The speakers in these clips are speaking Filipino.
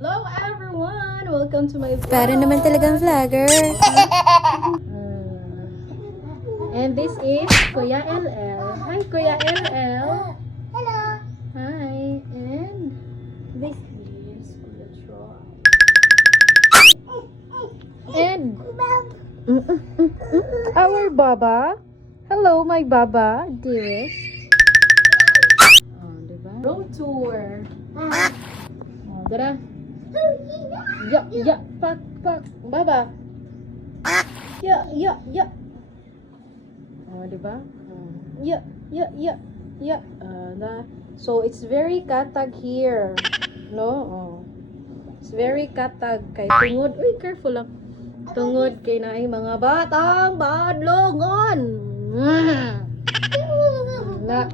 Hello everyone! Welcome to my vlog. Para naman talagang vlogger. And this is Kuya LL. Hi Kuya LL. Hello. Hi. And this is Kuya Troy. And our Baba. Hello my Baba, dearest. Oh, diba? Room tour. Oh, tara. Pak, Baba. Oh, diba? So, it's very katag here. No? Oh. It's very katag. Kay tungod. Uy, careful lang. Tungod kay na mga batang badlongon. Na.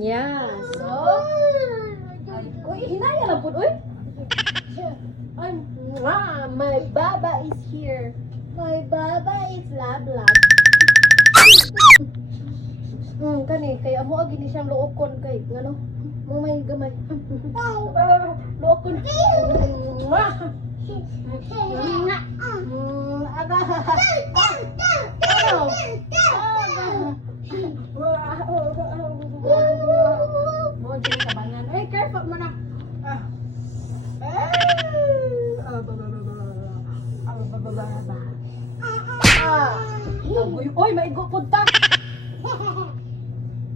Yeah. So, uy, hinaya lang po. Uy. My Baba is here. My Baba is lab. Kani kay amo agi ni siyang luokon kay ngano mo may gamay. Luokon. Aga. Mo dili ka bangan. Ay, careful mo na. Oy, maigo punta.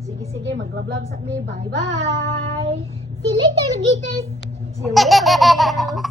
Sige, maglablab sa me. Bye-bye. See you later, alligators. See you later, girls.